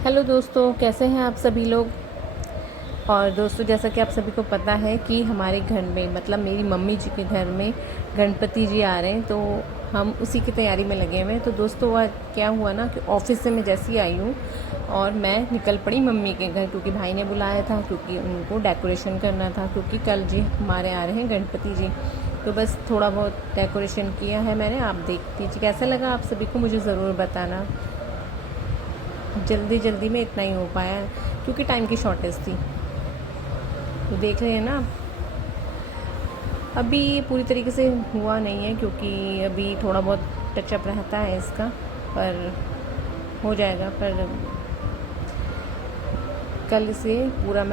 Hello दोस्तों, कैसे हैं आप सभी लोग। और दोस्तों, जैसा कि आप सभी को पता है कि हमारे घर में मतलब मेरी मम्मी जी के घर में गणपति जी आ रहे हैं, तो हम उसी की तैयारी में लगे हुए हैं। तो दोस्तों, आज क्या हुआ ना कि ऑफिस से मैं जैसे ही आई हूँ और मैं निकल पड़ी मम्मी के घर, क्योंकि भाई ने बुलाया था, क्योंकि उनको डेकोरेशन करना था, क्योंकि कल जी हमारे आ रहे हैं गणपति जी। तो बस थोड़ा बहुत डेकोरेशन किया है मैंने। आप देख लीजिए कैसा लगा, आप सभी को मुझे ज़रूर बताना। जल्दी जल्दी में इतना ही हो पाया क्योंकि टाइम की शॉर्टेज थी। तो देख रहे हैं ना, अभी पूरी तरीके से हुआ नहीं है क्योंकि अभी थोड़ा बहुत टचअप रहता है इसका, पर हो जाएगा। पर कल से पूरा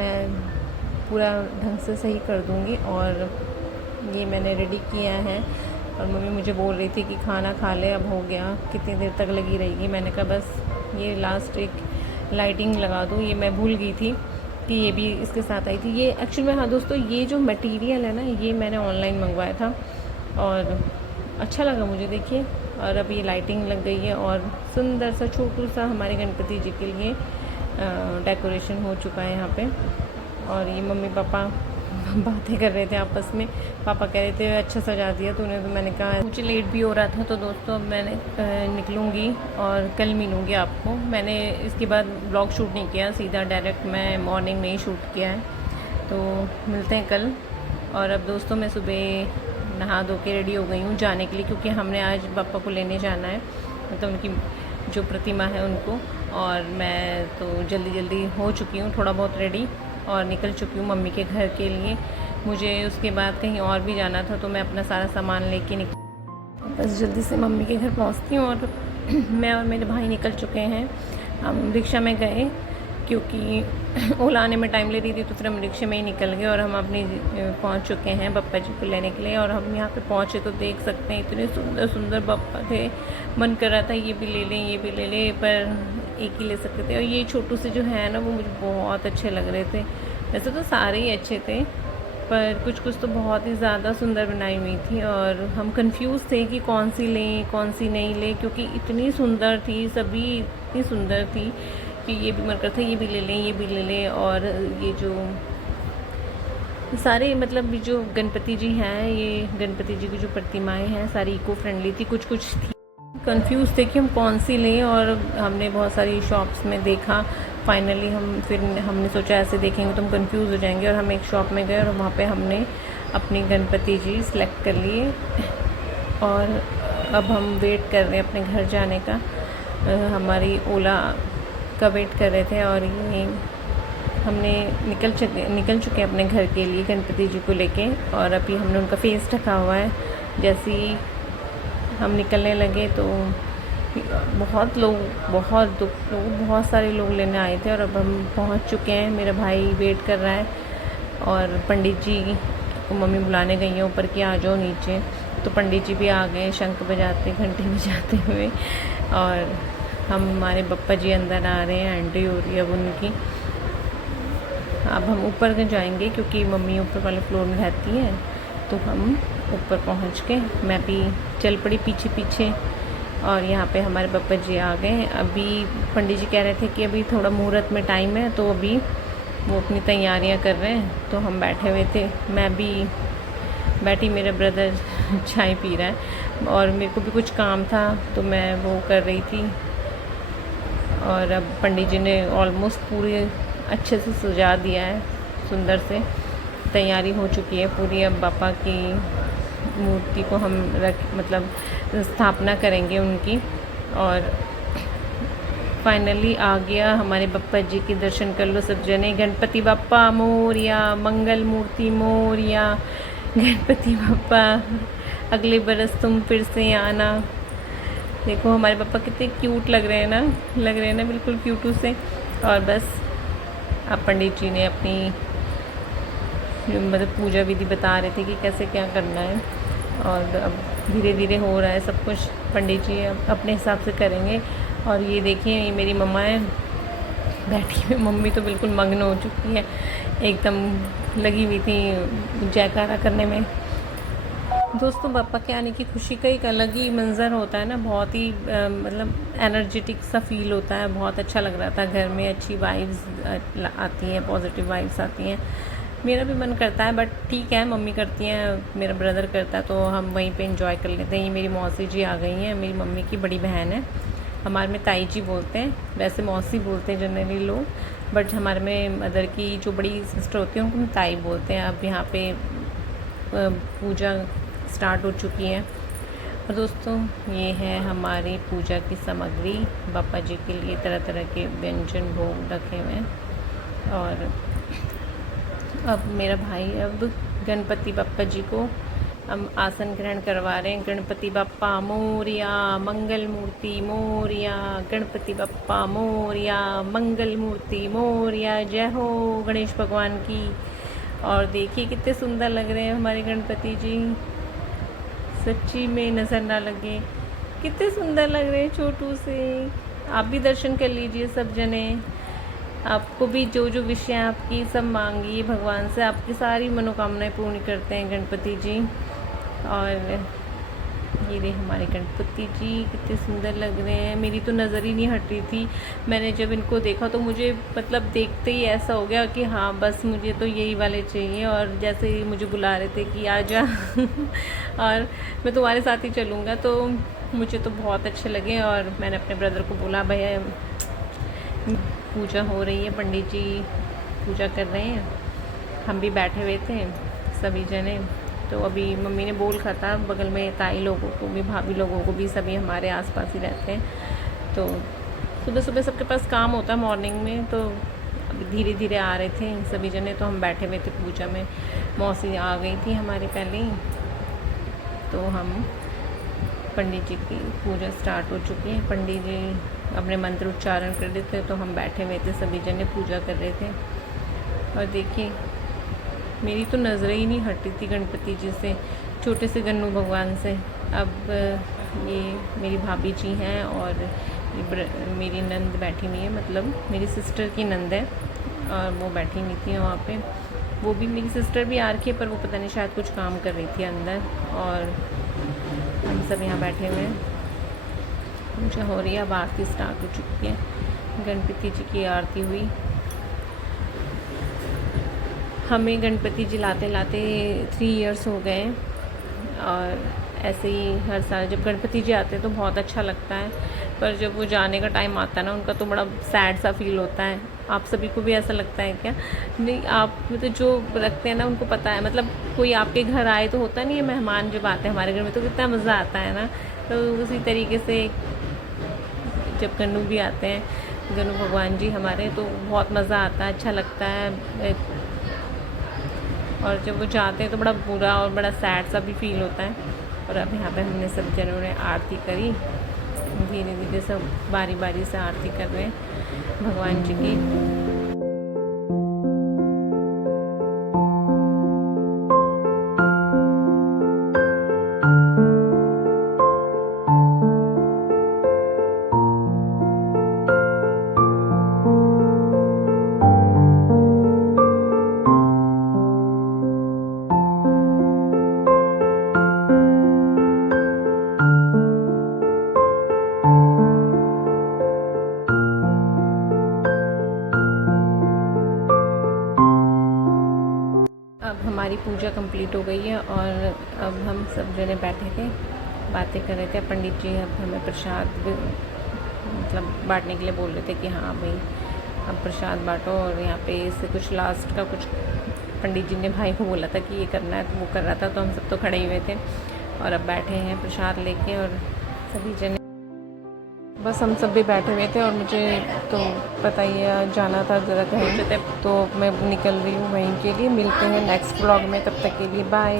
ढंग से सही कर दूँगी। और ये मैंने रेडी किया है और मम्मी मुझे बोल रही थी कि खाना खा ले, अब हो गया, कितनी देर तक लगी रहेगी। मैंने कहा बस ये लास्ट एक लाइटिंग लगा दूँ। ये मैं भूल गई थी कि ये भी इसके साथ आई थी। ये एक्चुअल में, हाँ दोस्तों, ये जो मटेरियल है ना, ये मैंने ऑनलाइन मंगवाया था और अच्छा लगा मुझे, देखिए। और अब ये लाइटिंग लग गई है और सुंदर सा छोटू सा हमारे गणपति जी के लिए डेकोरेशन हो चुका है यहाँ पे। और ये मम्मी पापा बातें कर रहे थे आपस में। पापा कह रहे थे अच्छा सजा दिया तूने, तो मैंने कहा मुझे लेट भी हो रहा था। तो दोस्तों, अब मैंने निकलूँगी और कल मिलूँगी आपको। मैंने इसके बाद ब्लॉग शूट नहीं किया, सीधा डायरेक्ट मैं मॉर्निंग में ही शूट किया है। तो मिलते हैं कल। और अब दोस्तों, मैं सुबह नहा धो के रेडी हो गई हूँ जाने के लिए, क्योंकि हमने आज पापा को लेने जाना है, मतलब उनकी जो प्रतिमा है उनको। और मैं तो जल्दी जल्दी हो चुकी हूँ, थोड़ा बहुत रेडी, और निकल चुकी हूँ मम्मी के घर के लिए। मुझे उसके बाद कहीं और भी जाना था, तो मैं अपना सारा सामान लेके बस जल्दी से मम्मी के घर पहुँचती हूँ। और मैं और मेरे भाई निकल चुके हैं। हम रिक्शा में गए क्योंकि ओला आने में टाइम ले रही थी, तो फिर हम रिक्शे में ही निकल गए और हम अपनी पहुँच चुके हैं बप्पा जी को लेने के लिए। और हम यहाँ पे पहुँचे तो देख सकते हैं इतने सुंदर सुंदर बप्पा थे। मन कर रहा था ये भी ले लें, ये भी ले लें, पर एक ही ले सकते थे। और ये छोटू से जो है ना, वो मुझे बहुत अच्छे लग रहे थे। वैसे तो सारे ही अच्छे थे, पर कुछ कुछ तो बहुत ही ज़्यादा सुंदर बनाई हुई थी। और हम कंफ्यूज थे कि कौन सी लें कौन सी नहीं लें, क्योंकि इतनी सुंदर थी, सभी इतनी सुंदर थी कि ये भी मन करता है ये भी ले लें, ये भी ले लें। और ये जो सारे मतलब जो गणपति जी हैं, ये गणपति जी की जो प्रतिमाएं हैं सारी इको फ्रेंडली थी। कुछ कुछ थी, कंफ्यूज थे कि हम कौन सी लें। और हमने बहुत सारी शॉप्स में देखा। फाइनली हमने सोचा ऐसे देखेंगे तो हम कंफ्यूज हो जाएंगे, और हम एक शॉप में गए और वहाँ पे हमने अपनी गणपति जी सिलेक्ट कर लिए। और अब हम वेट कर रहे हैं अपने घर जाने का। हमारी ओला का वेट कर रहे थे। और ये हमने निकल चुके हैं अपने घर के लिए गणपति जी को लेके। और अभी हमने उनका फेस ढका हुआ है। जैसे ही हम निकलने लगे तो बहुत सारे लोग लेने आए थे। और अब हम पहुंच चुके हैं, मेरा भाई वेट कर रहा है। और पंडित जी को मम्मी बुलाने गई है ऊपर कि आ जाओ नीचे। तो पंडित जी भी आ गए, शंख बजाते घंटी बजाते हुए। और हमारे बप्पा जी अंदर आ रहे हैं, एंट्री हो रही है अब उनकी। अब हम ऊपर जाएंगे क्योंकि मम्मी ऊपर वाले फ्लोर में रहती है। तो हम ऊपर पहुंच के मैं भी चल पड़ी पीछे पीछे। और यहाँ पे हमारे पापा जी आ गए। अभी पंडित जी कह रहे थे कि अभी थोड़ा मुहूर्त में टाइम है, तो अभी वो अपनी तैयारियाँ कर रहे हैं। तो हम बैठे हुए थे, मैं भी बैठी, मेरा ब्रदर चाय पी रहा है, और मेरे को भी कुछ काम था तो मैं वो कर रही थी। और अब पंडित जी ने ऑलमोस्ट पूरे अच्छे से सजा दिया है, सुंदर से तैयारी हो चुकी है पूरी। अब पापा की मूर्ति को हम मतलब स्थापना करेंगे उनकी। और फाइनली आ गया हमारे बप्पा जी के दर्शन कर लो सब जने। गणपति बप्पा मोरिया, मंगल मूर्ति मोरिया। गणपति बप्पा अगले बरस तुम फिर से आना। देखो हमारे पापा कितने क्यूट लग रहे हैं ना, बिल्कुल क्यूटू से। और बस अब पंडित जी ने अपनी मतलब पूजा विधि बता रहे थे कि कैसे क्या करना है। और अब धीरे धीरे हो रहा है सब कुछ, पंडित जी अब अपने हिसाब से करेंगे। और ये देखिए, ये मेरी मम्मा है बैठी हुई। मम्मी तो बिल्कुल मग्न हो चुकी है, एकदम लगी हुई थी जयकारा करने में। दोस्तों पापा के आने की खुशी का एक अलग ही मंज़र होता है ना, बहुत ही मतलब एनर्जेटिक सा फील होता है। बहुत अच्छा लग रहा था, घर में अच्छी वाइब्स आती हैं, पॉजिटिव वाइब्स आती हैं। मेरा भी मन करता है बट ठीक है, मम्मी करती हैं, मेरा ब्रदर करता है तो हम वहीं पे एंजॉय कर लेते हैं। ये मेरी मौसी जी आ गई हैं, मेरी मम्मी की बड़ी बहन है। हमारे में ताई जी बोलते हैं, वैसे मौसी बोलते हैं जनरली लोग, बट हमारे में मदर की जो बड़ी सिस्टर होती है उनको हम ताई बोलते हैं। अब यहाँ पे पूजा स्टार्ट हो चुकी है। और दोस्तों ये है हमारी पूजा की सामग्री, बापा जी के लिए तरह तरह के व्यंजन भोग रखे हुए हैं। और अब मेरा भाई अब गणपति बापा जी को हम आसन ग्रहण करवा रहे हैं। गणपति बापा मोरिया, मंगल मूर्ति मोरिया, गणपति बापा मोरिया, मंगल मूर्ति मोरिया, जय हो गणेश भगवान की। और देखिए कितने सुंदर लग रहे हैं हमारे गणपति जी, सच्ची में नज़र ना लगे, कितने सुंदर लग रहे हैं छोटू से। आप भी दर्शन कर लीजिए सब जने, आपको भी जो जो विषय आपकी सब मांगिए भगवान से, आपकी सारी मनोकामनाएं पूर्ण करते हैं गणपति जी। और ये रहे हमारे गणपति जी, कितने सुंदर लग रहे हैं। मेरी तो नज़र ही नहीं हट रही थी, मैंने जब इनको देखा तो मुझे मतलब देखते ही ऐसा हो गया कि हाँ बस मुझे तो यही वाले चाहिए। और जैसे ही मुझे बुला रहे थे कि आ जा और मैं तुम्हारे साथ ही चलूँगा, तो मुझे तो बहुत अच्छे लगे। और मैंने अपने ब्रदर को बोला भैया पूजा हो रही है, पंडित जी पूजा कर रहे हैं, हम भी बैठे हुए थे सभी जने। तो अभी मम्मी ने बोल रखा था बगल में ताई लोगों को भी, भाभी लोगों को भी, सभी हमारे आसपास ही रहते हैं। तो सुबह सुबह सबके पास काम होता है मॉर्निंग में, तो अभी धीरे धीरे आ रहे थे सभी जने, तो हम बैठे हुए थे पूजा में। मौसी आ गई थी हमारे पहले ही, तो हम पंडित जी की पूजा स्टार्ट हो चुकी है। पंडित जी अपने मंत्र उच्चारण कर रहे थे, तो हम बैठे हुए थे सभी जने पूजा कर रहे थे। और देखिए मेरी तो नज़र ही नहीं हटी थी गणपति जी से, छोटे से गन्नू भगवान से। अब ये मेरी भाभी जी हैं और मेरी नंद बैठी हुई है, मतलब मेरी सिस्टर की नंद है, और वो बैठी हुई थी वहाँ पे। वो भी मेरी सिस्टर भी आ रखी है, पर वो पता नहीं शायद कुछ काम कर रही थी अंदर। और हम सब यहाँ बैठे हुए हैं, पूजा हो रही है। अब आरती स्टार्ट हो चुकी है, गणपति जी की आरती हुई। हमें गणपति जी लाते लाते 3 इयर्स हो गए, और ऐसे ही हर साल जब गणपति जी आते हैं तो बहुत अच्छा लगता है, पर जब वो जाने का टाइम आता है ना उनका, तो बड़ा सैड सा फील होता है। आप सभी को भी ऐसा लगता है क्या? नहीं, आप तो जो रखते हैं ना उनको पता है, मतलब कोई आपके घर आए तो होता नहीं है, मेहमान जब आते हैं हमारे घर में तो कितना मज़ा आता है ना। तो उसी तरीके से जब गन्नू भी आते हैं, गन्नू भगवान जी हमारे, तो बहुत मज़ा आता है, अच्छा लगता है। और जब वो जाते हैं तो बड़ा बुरा और बड़ा सैड सा भी फील होता है। और अब यहाँ पे हमने सब जनों ने आरती करी, धीरे धीरे सब बारी बारी से आरती कर रहे हैं भगवान जी की। अब हमारी पूजा कंप्लीट हो गई है, और अब हम सब जने बैठे थे, बातें कर रहे थे। पंडित जी अब हमें प्रसाद मतलब बांटने के लिए बोल रहे थे कि हाँ भाई अब प्रसाद बांटो। और यहाँ पे इससे कुछ लास्ट का कुछ पंडित जी ने भाई को बोला था कि ये करना है, तो वो कर रहा था, तो हम सब तो खड़े ही हुए थे। और अब बैठे हैं प्रसाद लेके, और सभी जने बस हम सब भी बैठे हुए थे। और मुझे तो पता ही है जाना था ज़रा कहीं पे, तो मैं निकल रही हूँ वहीं के लिए। मिलते हैं नेक्स्ट ब्लॉग में, तब तक के लिए बाय।